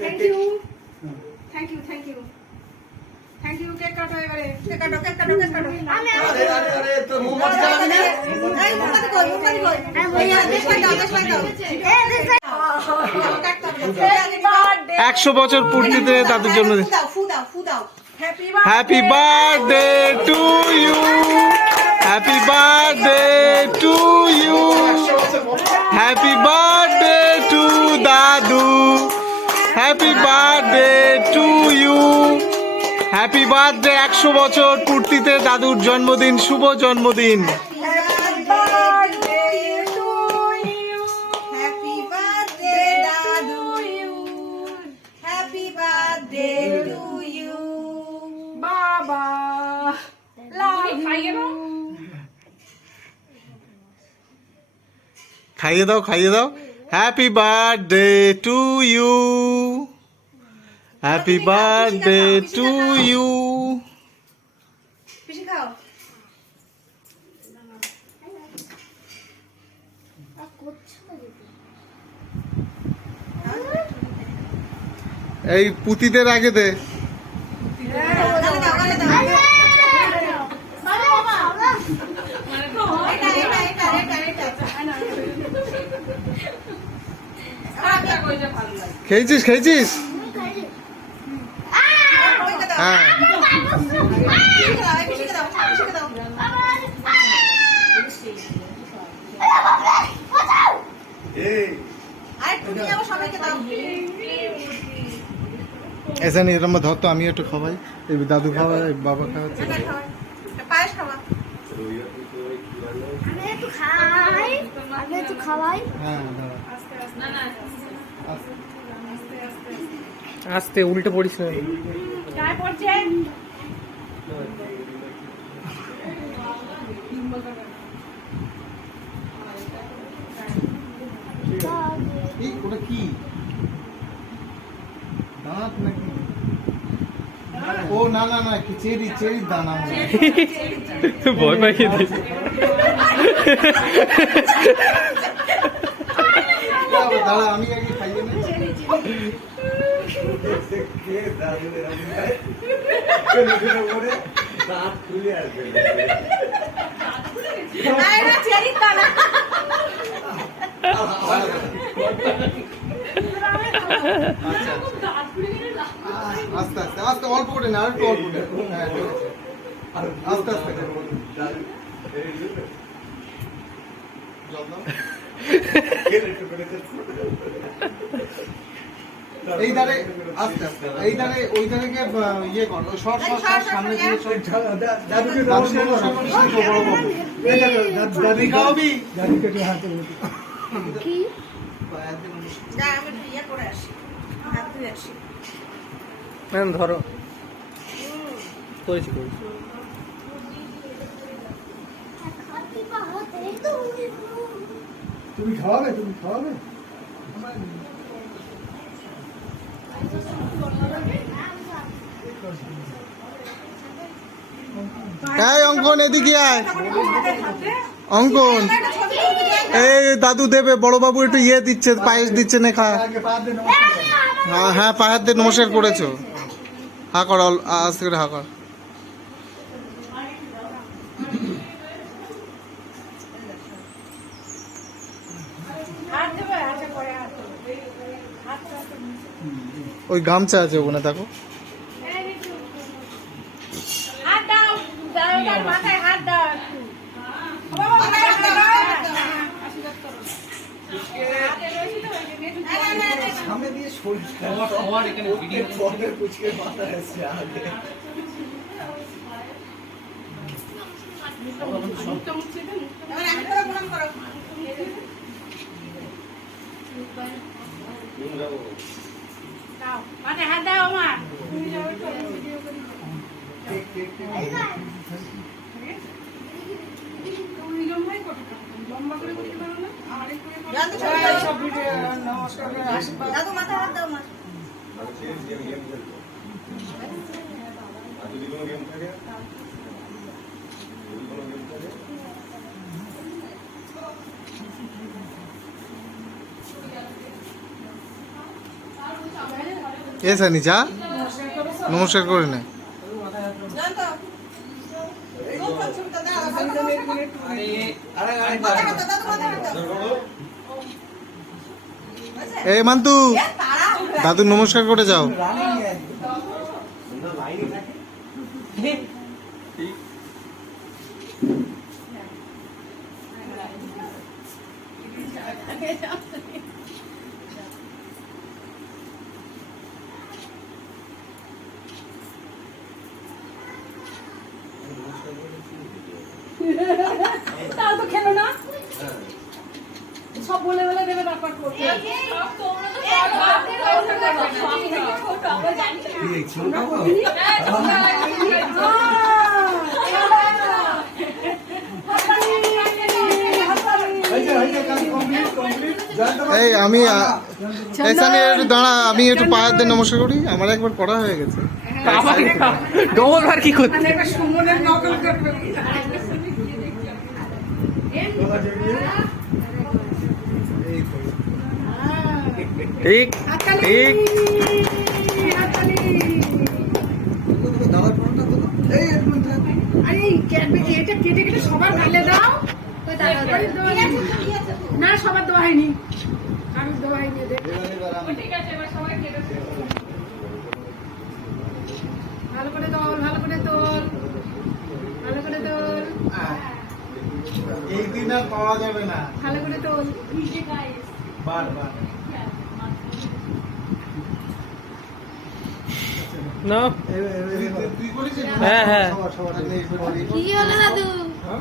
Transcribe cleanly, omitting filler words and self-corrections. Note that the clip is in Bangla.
Thank you thank you thank you thank you. Cake কাটো এবারে, কেক কাটো কেক কাটো কেক কাটো। আরে আরে আরে তো মোমবাতি জ্বালাবি না? এই মোমবাতি কই মোমবাতি কই? ভাইয়া দেখ দাও দেখ দাও। এই দেখ কেক কাটো। Happy birthday. 100 বছর পূর্তিতে দাদুর জন্মদিন। ফু দাও ফু দাও। Happy birthday to you, happy birthday to you, happy birthday to দাদু, happy birthday to you, happy birthday. 100 বছর পূর্তিতে দাদুর জন্মদিন, শুভ জন্মদিন। Happy birthday to you. Happy birthday দাদু you. Happy birthday to you. বাবা লাভ ইউ। খাইয়ে দাও খাইয়ে দাও। Happy birthday to you, happy birthday to you. পিছে খাও। এই পুতিদের আগে দে। গালে দাও গালে দাও। এটা এটা এটা এটা এটা। আটা কইতে ভালো লাগে। খেয়েছিস খেয়েছিস? কইতে দাও। হ্যাঁ। পিছে দাও পিছে দাও। এই আরে তুমি আবার সবাইকে দাও। এসে নি এরম ধর তো, আমি একটু খাওয়াই। এই দাদু খাওয়াই, বাবা খাওয়াচ্ছে। এটা খাও। পায়েস খাওয়া। আমি একটু খাওয়াই। হ্যাঁ আস্তে উল্টে পড়িস না। গায়ে পড়ছে। এই ওটা কি দাঁত নাকি? ও না না না, কি চেরি চেরির দানা মনে হয়। ভয় পাইয়ে দিস। দাঁড়া আমি আগে খাইয়ে নিই। কে দাদু এরকম গায়? কেন করে দাঁত খুলে আসবে? না এটা চেরি দানা। আস্তে আস্তে আস্তে অল্প করে না, আর একটু অল্প করে। হ্যাঁ আস্তে আস্তে দাদু এই জল দাও। কেন একটু করে এই ধারে আস্তে আস্তে, এই ধারে ওই ধারে গিয়ে ইয়ে কর, সর সর সর, সামনে দিয়ে সর। দাদুকে নমস্কার করো, বড় বাবু। দাদি খাওয়াবি? কি? যা আমি একটু ইয়ে করে আসি। হাত ধুয়ে আসি। ম্যাম ধরো। করেছি করেছি। তুমি খাওয়াবে তুমি খাওয়াবে? এই অঙ্কন এদিকে আয়। অঙ্কন এই দাদু দেবে, বড় বাবু একটু ইয়ে দিচ্ছে, পায়েস দিচ্ছে, না খা। আগে পা দিয়ে নমস্কার করো। হ্যাঁ হ্যাঁ, পায়ের দিয়ে নমস্কার করেছো। হা কর, আস্তে করে হা কর। হাত দেবে আচ্ছা করে হাত দেবে। ওই গামছা আছে ওখানে, দেখো। হাত দাও। দাও তার মাথায় হাত দাও একটু। বাবা হাত দাও। আশীর্বাদ করো। হাতে রয়েছে তো ওই যে মেয়ে। সামনে দিয়ে শরীর আমার এখানে ভিডিও পর্দার কুচকে মাথা আছে আগে। মুখটা মুছে দে। এবার আমি করে প্রণাম করো। দাও মাথায় হাত দাও আমার। তুমি যাও একটু ভিডিও করি। তুমি লম্বাই করতে লম্বা করে করতে পারো না? আর একটু সব ভিডিও নমস্কার করে আশীর্বাদ। দাদু মাথায় হাত দাও মা। যদি কোনো গেম থাকে Hãy subscribe cho kênh Ghiền Mì Gõ để không bỏ lỡ এ সানি যা নমস্কার করে নে। জানতো কোন ছবিটা দাও এ মান্তু তারা দাদু নমস্কার করে যাও। রানী নিয়ে আসবে লাইনে থাকে তাও তো খেলো না সব বলে বলে দেবে ব্যাপার করতে সব তোমরা তো এই ছোট বাবু এই আমি এই সানি একটু দাঁড়া, আমি একটু পায়ের দিয়ে নমস্কার করি, আমার একবার করা হয়ে গেছে। আবার ডবল বার কি করতে সুমনের নকল করবে ঠিক ঠিক এটা কেটে কেটে সবার ঢালে দাও না সবার দেওয়া হয়নি আমি দেওয়া হয়নি ঠিক আছে এবার সবাই কেটে ভালো করে তোল ভালো করে তোল ভালো করে তোল এই দিন আর পাওয়া যাবে না ভালো করে তোল বারবার। না তুই করিস? হ্যাঁ হ্যাঁ কি হলো দাদু? হ্যাঁ?